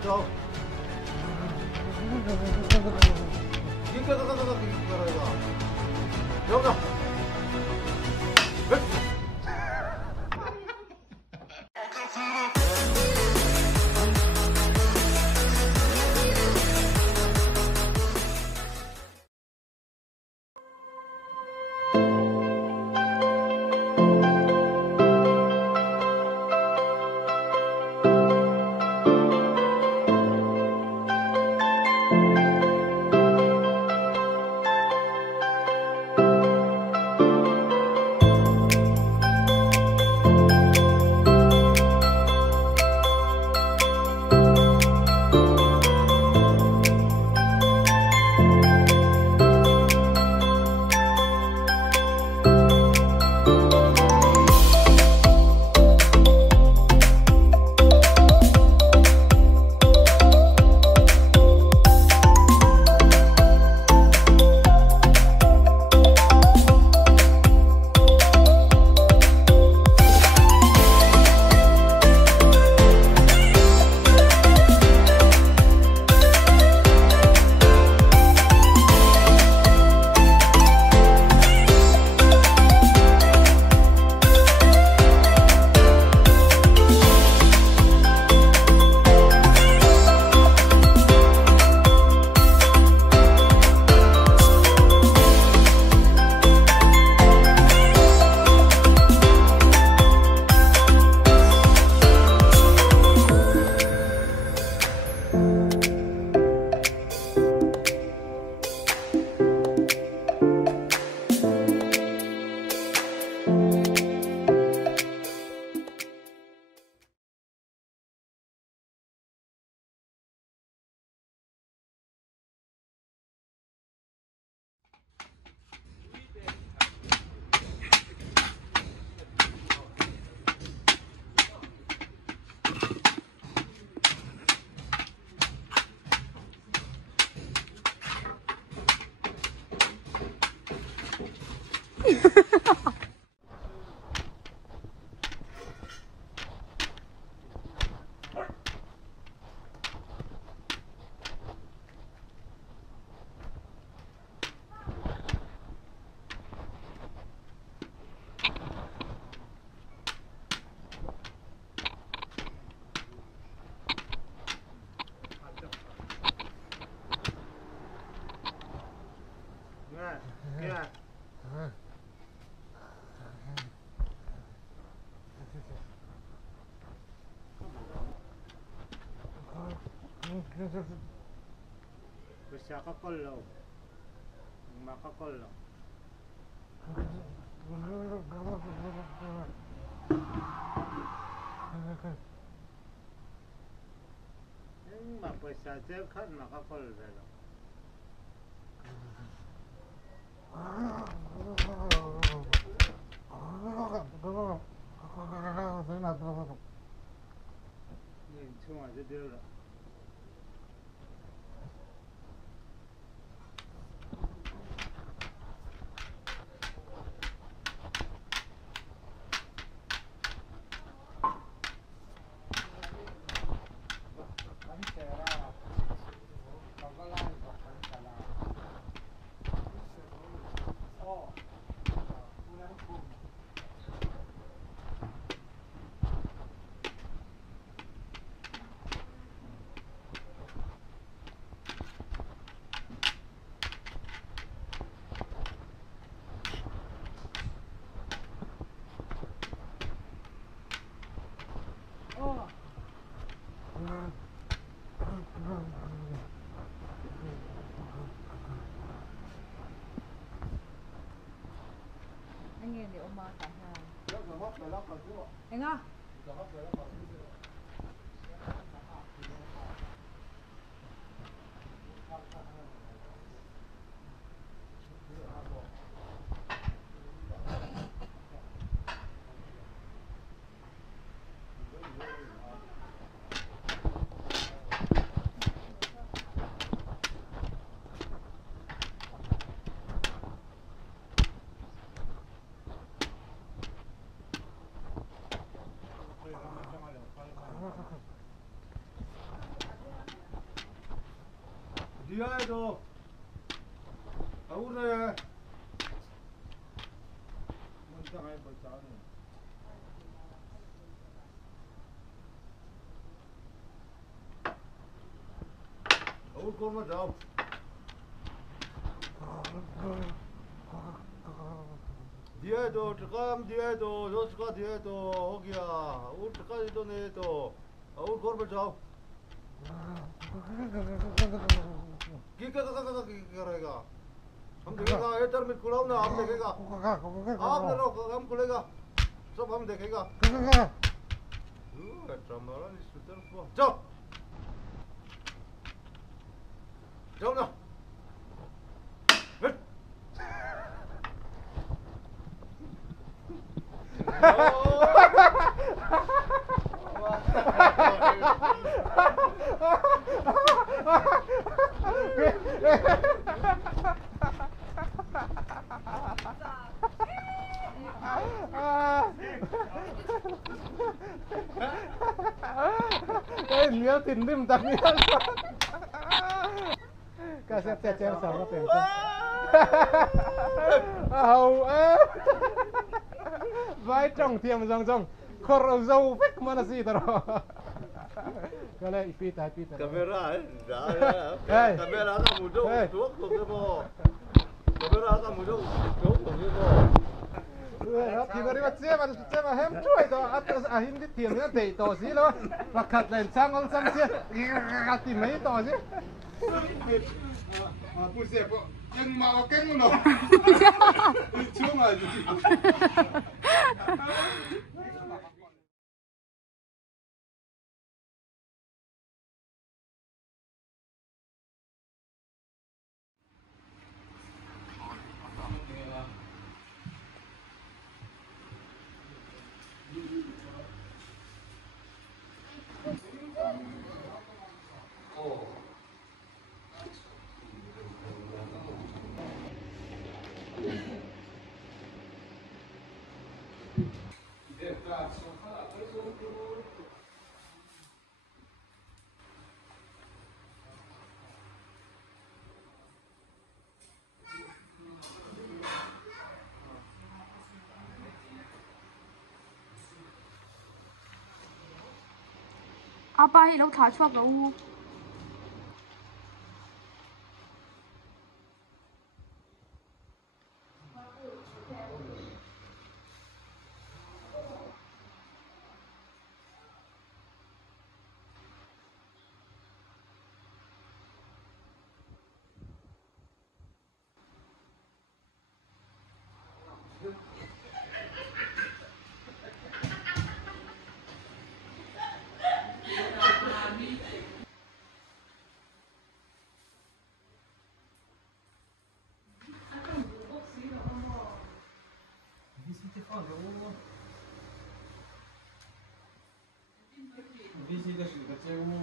줘. 이거 여기다. Ya. Bisa kakol makakol lang. Yung mapesa kan makakol lang. cuma aja dia udah. Anh nhìn thì ông mà cả hàng. Anh ơi. 뒤에도 아우네 문장 해보자. 아우 골만 잡 뒤에도 잠깐 뒤에도 저스가 뒤에도 거기야 울 때까지도 내도 아우 골만 잡 기가가가가가가가 हम देखेगा एटर में कुलाऊ ना आप देखेगा आपने लो हम खुलेगा सब हम देखेगा अच्छा मारा इस तरफ जाओ जाओ ना हट Miếng thịt nêm tạt miếng. Cả xếp chè chè sáu nó tiền. Hầu vai trong thiềm rong rong. Khor dâu phích mà nó gì đó. Cái này pita. kamera kamera ka mudo tuak to mo kamera ka mudo tuak to mo thì cái mà chế mà hem chui đó hình cái tiền nó để to xí đó và khật lên sang ông sang chia thì mấy to chứ pusia po yang mau keng mo chunga Apa hi lo thả chuak lo Visita sudah kecewa.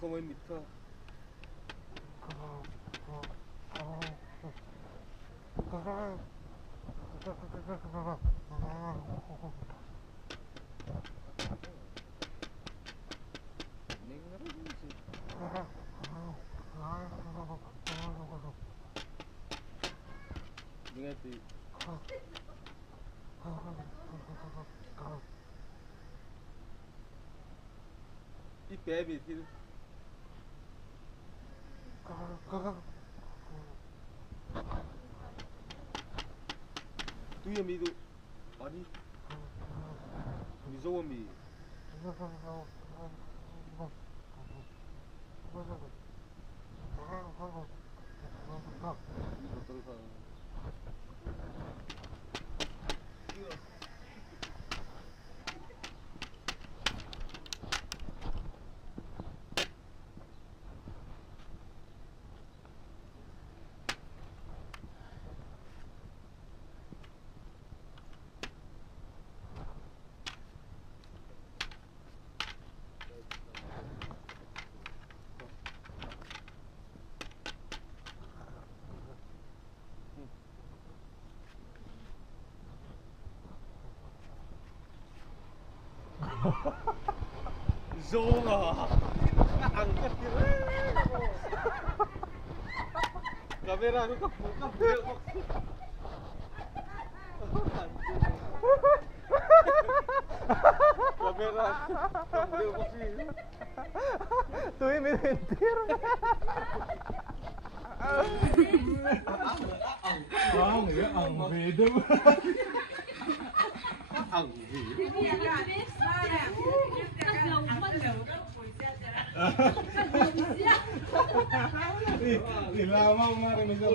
Come in mitto. Ngati. I baby til. Tu mi du. Ani. Mi zo mi. Zonga. Angkat dia. Kamera aku kebuka. Kamera kebuka kopi. Tuh mentir. Ang ya ang beda. Ih, lama kemarin bisa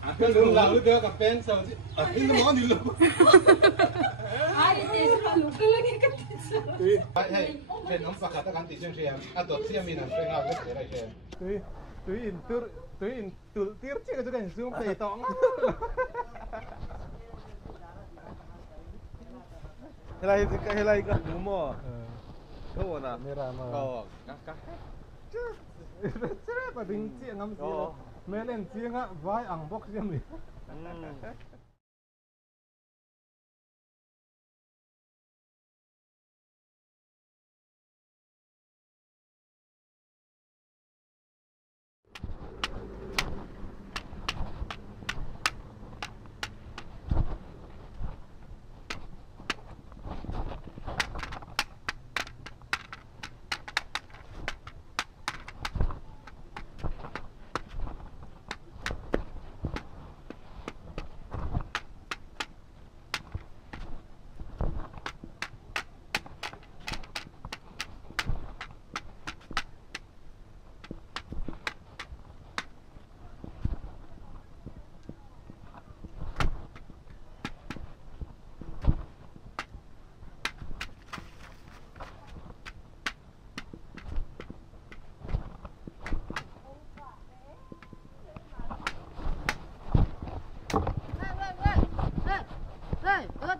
Akan dulu lalu dia ke pensel sih. Ini mau di lu. Hei, nampak kata kan tisung sih. Atau siapa minum pengen aku tidak sih. Tuh intur tir sih itu kan zoom play tong. Helai ka mo. Kau na. Merah mah. Oh, kakak. Cerai pada inci ngam sih. Melen sih nggak vai unbox sih ni.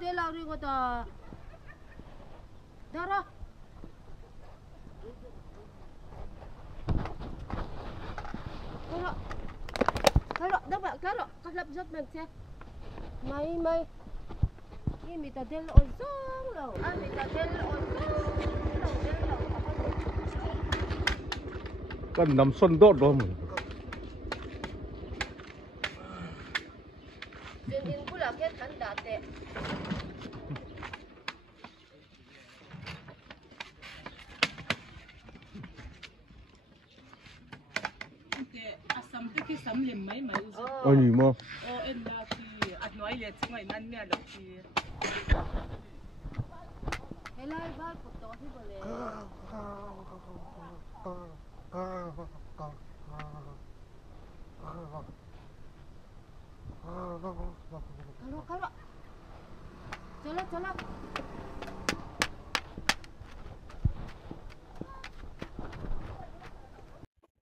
Dia lari kata. Darah. Kalau dapat kalau kalap zat macam mai. Ini minta del ozong loh. Minta del ozong. Kan nằm xuân đốt đó mà. Jadi pula kan anda teh. Asam tu kisam lemai mai uzo. Ani mo. Oh, enda ki adnoi le tsingai nan me lo ki. Helai bal foto hi boleh. Kalau. Jalan.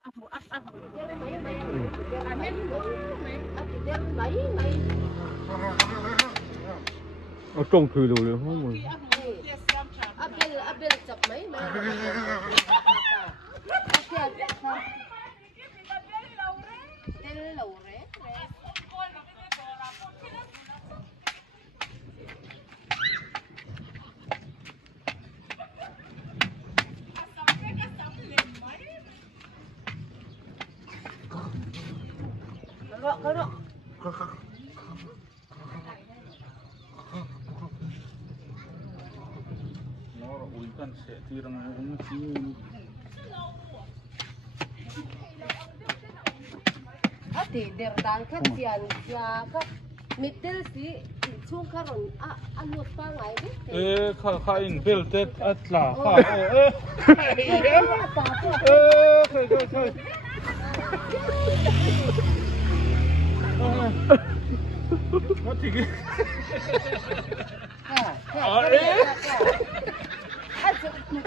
Apa. Ở trong thủy đồ liền không mà. Abel chập mấy mà. Del lầu ré. Có đó. Nó ui kan sẽ thì rằng cũng chỉ Ati derdan kan tian ya ka mitel si chung karon anu pa ngai de. kha in belted atla kha thôi nó thì cái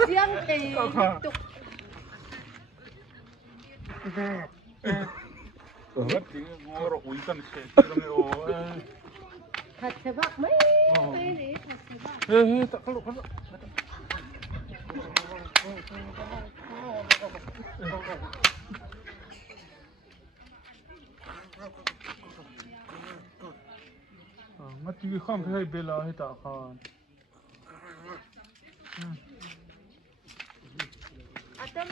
Siang thì tục nó thì ngồi ui kan sẽ thì rằng thật sẽ bạc mấy cái đấy thật sẽ bạc. tak kalau mati kham khai bela hai ta khan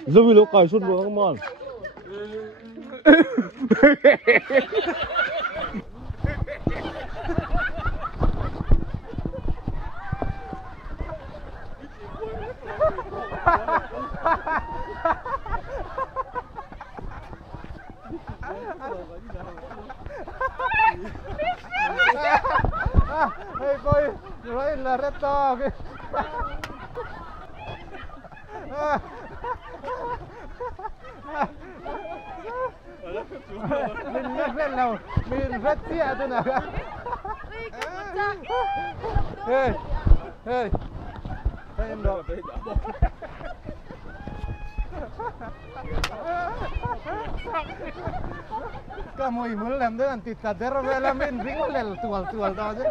Giờ vì lúc cài suốt bữa không mòn. Hey boy, rồi là rất to kìa. Mình rất lên lầu, mình rất tiếc thế nào. Hey, hey, em đâu? Kamu imul làm thế anh tịt cả đứa về làm mình vĩnh lên tual đó chứ.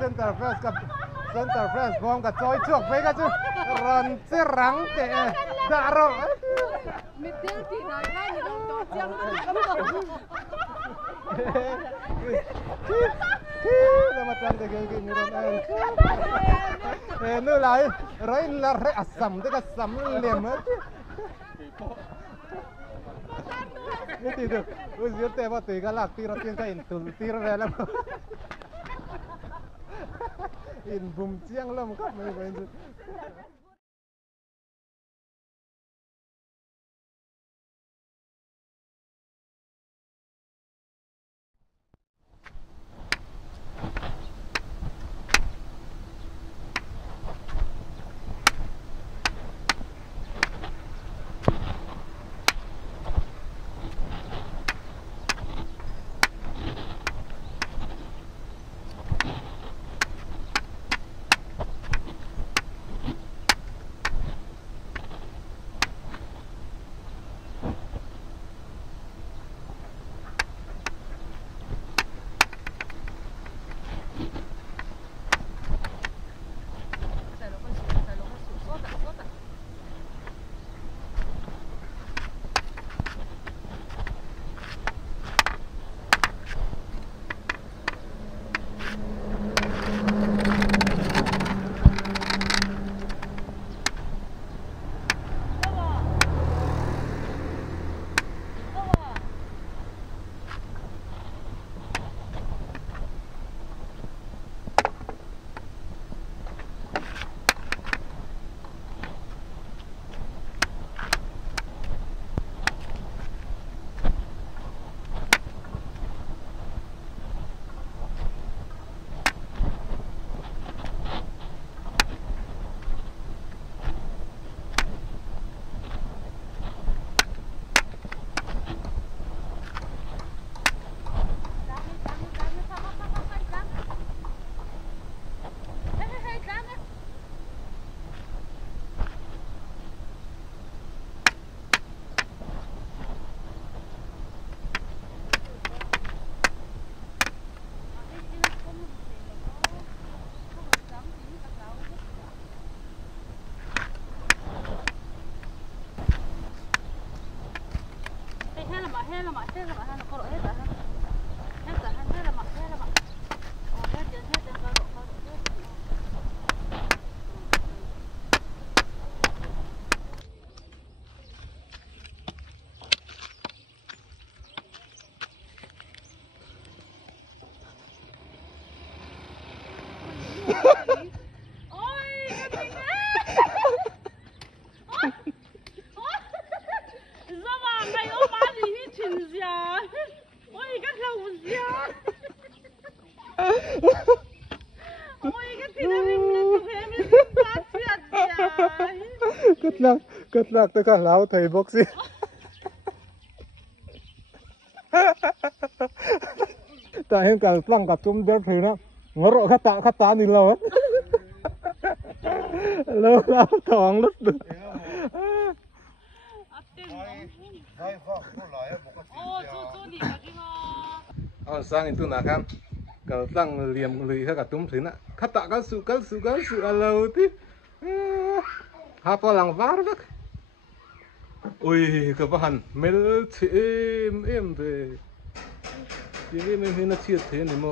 Center Fresh bom cả choi chuộc với cả chứ rần chứ rắn để đã rồi. Mitel thì nói ngay như đó chiang Là mặt trăng cái như đó này. Nữa lại rồi là sắm cái sắm liềm hết. Ini tidur, usia teba tiga lak tiro tiang kain tul tiro dalam. In bum ciang lam kap main. Good luck tới cả lão thầy bốc xí. Tại hiện cả lăng cả chung đẹp thì nó ngó rõ khát tá đi lâu hết. Lâu lão thòng lứt được. Sang itu nak kan kalau tang liam lì hết cả tum thì nó khát tá cái sự lâu thì apa lang var bak. Ui, kabahan mel em về thì mình nó chia thế này mà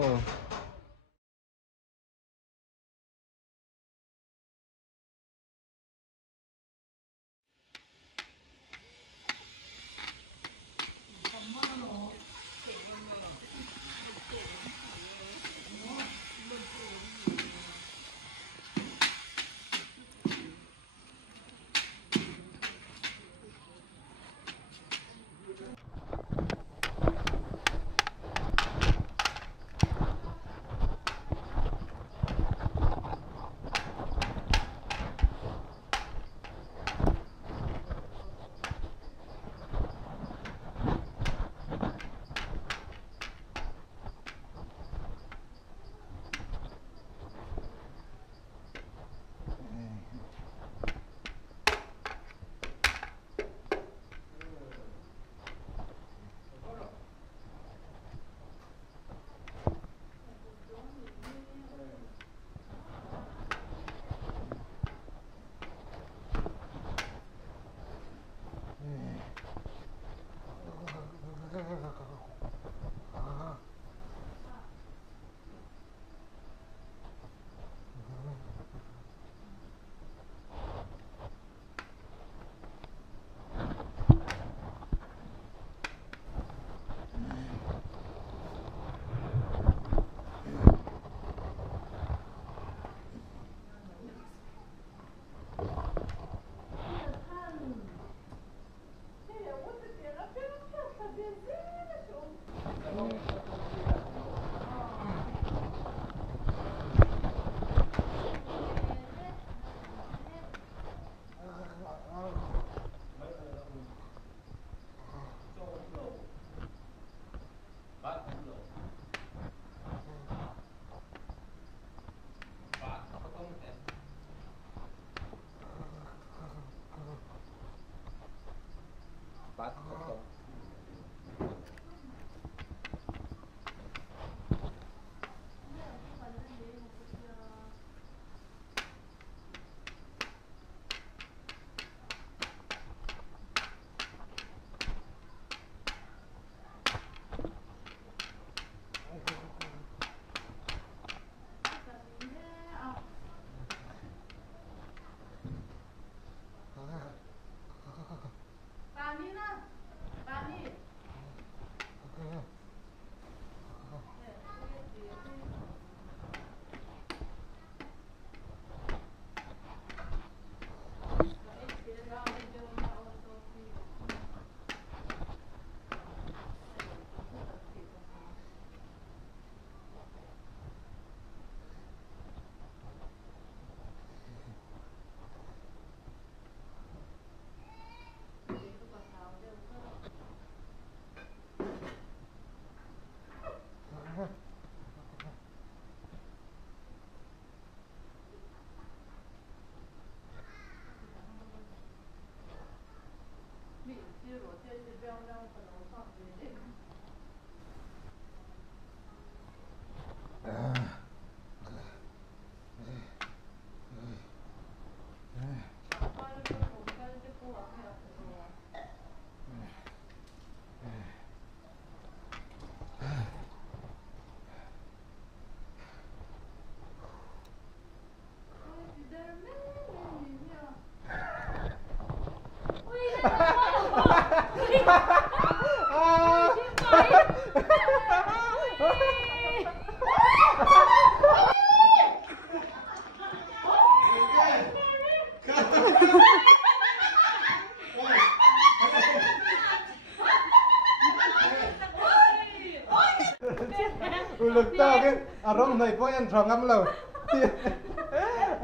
rong này bố anh tròn ngắm lâu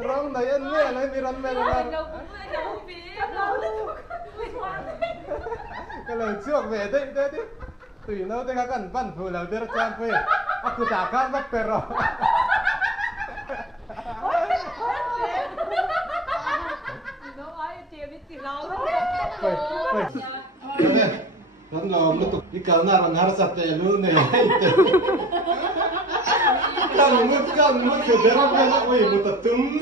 rong này anh nghe lấy mi rắn mê ra cái lời trước về đây đây đi tùy nó tới các anh văn phụ là đưa trang về aku tak akan bắt pero Rắn lò mất tục đi cầu nào rắn har sạch luôn này Kan mất kiểu thế nó bên nó ui một tập trứng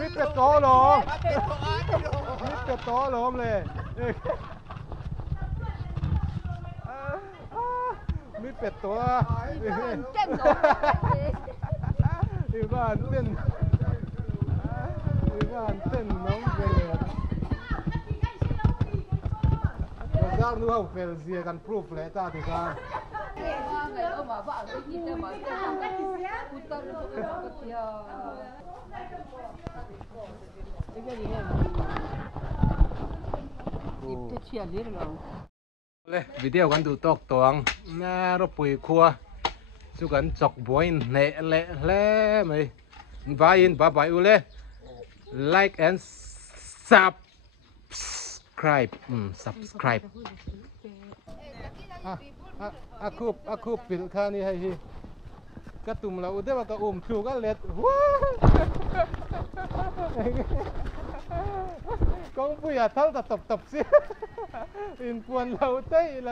Mítเป็ดโตหลงมิดเป็ดโตหลงเลยมิดเป็ดตัวเต้นหรออีบ้านเต้นน้องเบลล์เราจะรู้ว่าเฟลเซียกันพรูฟเลยจ้าที่กันเลยวิดีโอกันดูตอกตวงน่ารบปุยครัวสุกันจอกบวยเละเละเละไหมบายบายอุเล่ like and subscribe subscribe aku pilih kan ini hai ketum lah udah maka tu kan lihat kong punya thal tetap sih inpuan laut teh